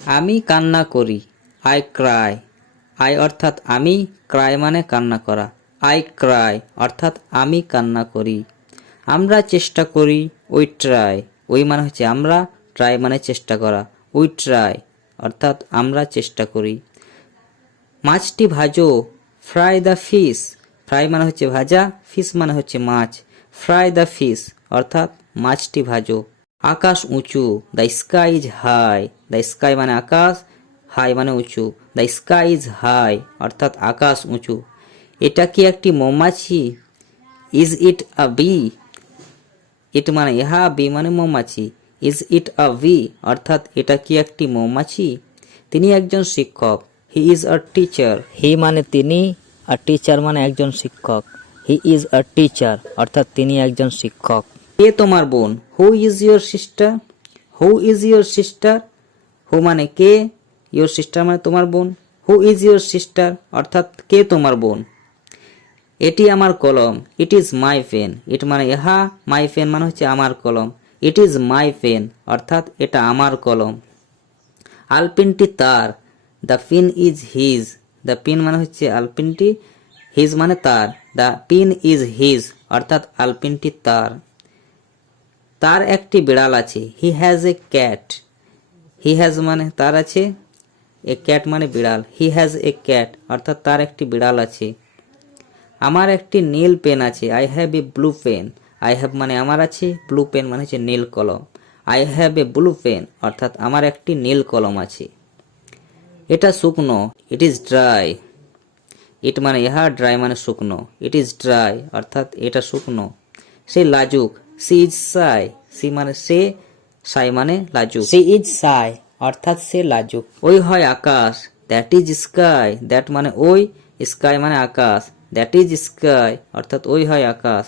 আমি কান্না করি, আই ক্রাই। আই অর্থাৎ আমি, ক্রাই মানে কান্না করা। আই ক্রাই অর্থাৎ আমি কান্না করি। আমরা চেষ্টা করি, উই ট্রাই। উই মানে হচ্ছে আমরা, ট্রাই মানে চেষ্টা করা। উই ট্রাই অর্থাৎ আমরা চেষ্টা করি। মাছটি ভাজো, ফ্রাই দ্য ফিশ। ফ্রাই মানে হচ্ছে ভাজা, ফিশ মানে হচ্ছে মাছ। ফ্রাই দ্য ফিশ অর্থাৎ মাছটি ভাজো। আকাশ উঁচু, the sky is high. The sky মানে আকাশ, হাই মানে উঁচু। দ্য স্কাই ইজ হাই অর্থাৎ আকাশ উঁচু। এটা কি একটি মৌমাছি? Is it a B. ইট মানে ইহা, বি মানে মৌমাছি। ইজ ইট আ বি অর্থাৎ এটা কি একটি মৌমাছি? তিনি একজন শিক্ষক, হি ইজ আ টিচার। হি মানে তিনি, আর টিচার মানে একজন শিক্ষক। হি ইজ আ টিচার অর্থাৎ তিনি একজন শিক্ষক। কে তোমার বোন? Who is your sister. Who is your sister. Who মানে কে, ইয়োর সিস্টার মানে তোমার বোন। হু ইজ ইয়োর সিস্টার অর্থাৎ কে তোমার বোন। এটি আমার কলম, ইট ইজ মাই পেন। ইট মানে ইহা, মাই পেন মানে হচ্ছে আমার কলম। ইট ইজ মাই পেন অর্থাৎ এটা আমার কলম। আলপিনটি তার, the pin is his. The pin মানে হচ্ছে আলপিনটি, হিজ মানে তার। দ্য পিন ইজ হিজ অর্থাৎ আলপিনটি তার। তার একটি বিড়াল আছে, he has a cat. He has মানে তার আছে, এ ক্যাট মানে বিড়াল। হি হ্যাজ এ ক্যাট অর্থাৎ তার একটি বিড়াল আছে। আমার একটি নীল পেন আছে, I have a blue pen. I have মানে আমার আছে, ব্লু পেন মানে হচ্ছে নীল কলম। I have a blue pen অর্থাৎ আমার একটি নীল কলম আছে। এটা শুকনো, ইট ইজ ড্রাই। ইট মানে ইহা, ড্রাই মানে শুকনো। ইট ইজ ড্রাই অর্থাৎ এটা শুকনো। সে লাজুক, সি ইজ সাই। সি মানে সে, সাই মানে লাজুক। সি ইজ সাই অর্থাৎ সে লাজুক। ওই হয় আকাশ, দ্যাট ইজ স্কাই। দ্যাট মানে ওই, স্কাই মানে আকাশ। দ্যাট ইজ স্কাই অর্থাৎ ওই হয় আকাশ।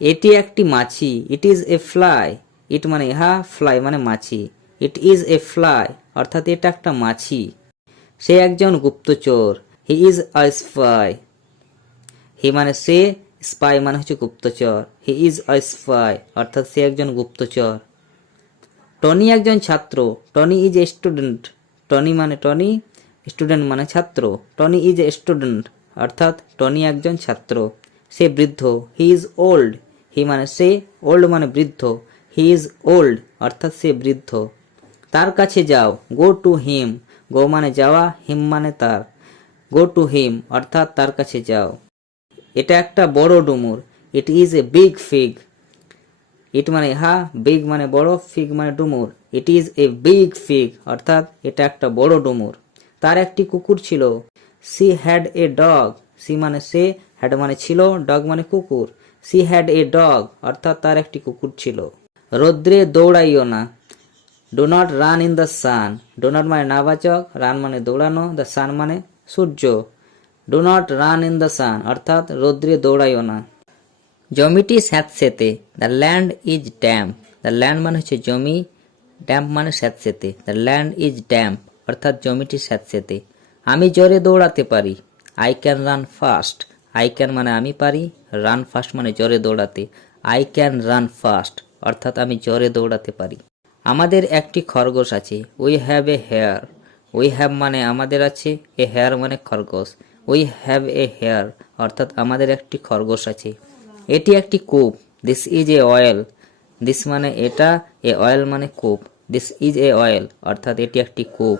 এটি একটি মাছি, ইট ইজ এ ফ্লাই। ইট মানে ইহা, ফ্লাই মানে মাছি। ইট ইজ এ ফ্লাই অর্থাৎ এটা একটা মাছি। সে একজন গুপ্তচর, হি ইজ আ স্পাই। হি মানে সে, স্পাই মানে হচ্ছে গুপ্তচর। হি ইজ আ স্পাই অর্থাৎ সে একজন গুপ্তচর। টনি একজন ছাত্র, Tony is a student. Tony মানে টনি, স্টুডেন্ট মানে ছাত্র। টনি ইজ এ স্টুডেন্ট অর্থাৎ টনি একজন ছাত্র। সে বৃদ্ধ, হি ইজ ওল্ড। হি মানে সে, ওল্ড মানে বৃদ্ধ। হি ইজ ওল্ড অর্থাৎ সে বৃদ্ধ। তার কাছে যাও, গো টু হিম। গো মানে যাওয়া, হিম মানে তার। গো টু হিম অর্থাৎ তার কাছে যাও। এটা একটা বড় ডুমুর, it is a big fig. It মানে হা, বিগ মানে বড়, ফিগ মানে ডুমুর। It is a big fig অর্থাৎ এটা একটা বড় ডুমুর। তার একটি কুকুর ছিল, she had a dog. She মানে সে, হ্যাড মানে ছিল, ডগ মানে কুকুর। সি হ্যাড এ ডগ অর্থাৎ তার একটি কুকুর ছিল। রৌদ্রে দৌড়াইও না, do not run in the sun. Do not মানে নাবাচক, রান মানে দৌড়ানো, দ্য সান মানে সূর্য। Do not run in the sun অর্থাৎ রৌদ্রে দৌড়াইও না। জমিটি স্যাঁতসেতে, the land is damp. The land মানে হচ্ছে জমি, ড্যাম্প মানে স্যাঁতসেতে। দ্য ল্যান্ড ইজ ড্যাম্প অর্থাৎ জমিটি স্যাঁতসেতে। আমি জোরে দৌড়াতে পারি, I can run fast. I can মানে আমি পারি, রান ফাস্ট মানে জোরে দৌড়াতে। আই ক্যান রান ফাস্ট অর্থাৎ আমি জোরে দৌড়াতে পারি। আমাদের একটি খরগোশ আছে, we have a hare. We have মানে আমাদের আছে, এ হেয়ার মানে খরগোশ। উই হ্যাভ এ হেয়ার অর্থাৎ আমাদের একটি খরগোশ আছে। এটি একটি কূপ, this is a oil. This মানে এটা, এ অয়েল মানে কূপ। দিস ইজ এ অয়েল অর্থাৎ এটি একটি কূপ।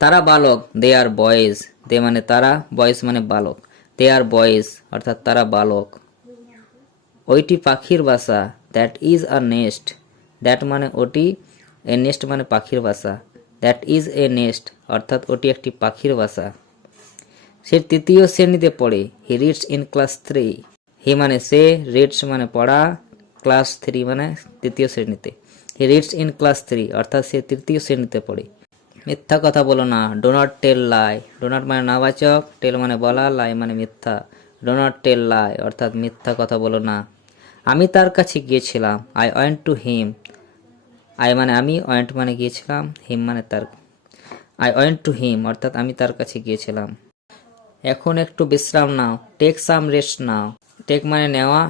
তারা বালক, দে আর বয়েজ। দে মানে তারা, বয়েজ মানে বালক। দে আর বয়েজ অর্থাৎ তারা বালক। ওইটি পাখির বাসা, that is a nest. That মানে ওটি, এ নেস্ট মানে পাখির বাসা। দ্যাট ইজ এ নেস্ট অর্থাৎ ওটি একটি পাখির বাসা। সে তৃতীয় শ্রেণীতে পড়ে, হি রিডস ইন ক্লাস 3। হি মানে সে, রিডস মানে পড়া, ক্লাস 3 মানে তৃতীয় শ্রেণীতে। হি রিডস ইন ক্লাস 3 অর্থাৎ সে তৃতীয় শ্রেণীতে পড়ে। মিথ্যা কথা বলো না, do not tell lie. Do not মানে নাবাচক, টেল মানে বলা, লাই মানে মিথ্যা। ডো নট টেল লাই অর্থাৎ মিথ্যা কথা বলো না। আমি তার কাছে গিয়েছিলাম, I went to him. I মানে আমি, ওয়েন্ট মানে গিয়েছিলাম, হিম মানে তার। আই ওয়েন্ট টু হিম অর্থাৎ আমি তার কাছে গিয়েছিলাম। এখন একটু বিশ্রাম নাও, টেক সাম রেস্ট নাও। টেক মানে নেওয়া,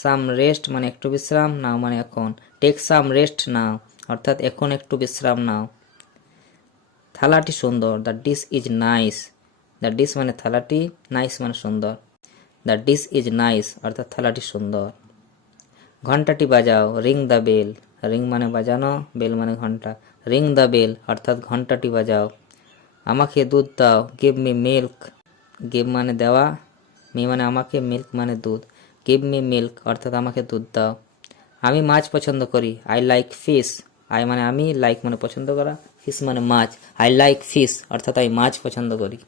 সাম রেস্ট মানে একটু বিশ্রাম, নাও মানে এখন। টেক সাম রেস্ট নাও অর্থাৎ এখন একটু বিশ্রাম নাও। থালাটি সুন্দর, the dish is nice. The dish মানে থালাটি, নাইস মানে সুন্দর। দ্য ডিশ ইজ নাইস অর্থাৎ থালাটি সুন্দর। ঘন্টাটি বাজাও, রিং দ্য বেল। রিং মানে বাজানো, বেল মানে ঘন্টা। রিং দ্য বেল অর্থাৎ ঘন্টাটি বাজাও। আমাকে দুধ দাও, গিভ মি মিল্ক। গিভ মানে দেওয়া, মি মানে আমাকে, মিল্ক মানে দুধ। গিভ মি মিল্ক অর্থাৎ আমাকে দুধ দাও। আমি মাছ পছন্দ করি, আই লাইক ফিশ। আই মানে আমি, লাইক মানে পছন্দ করা, ফিশ মানে মাছ। আই লাইক ফিশ অর্থাৎ আমি মাছ পছন্দ করি।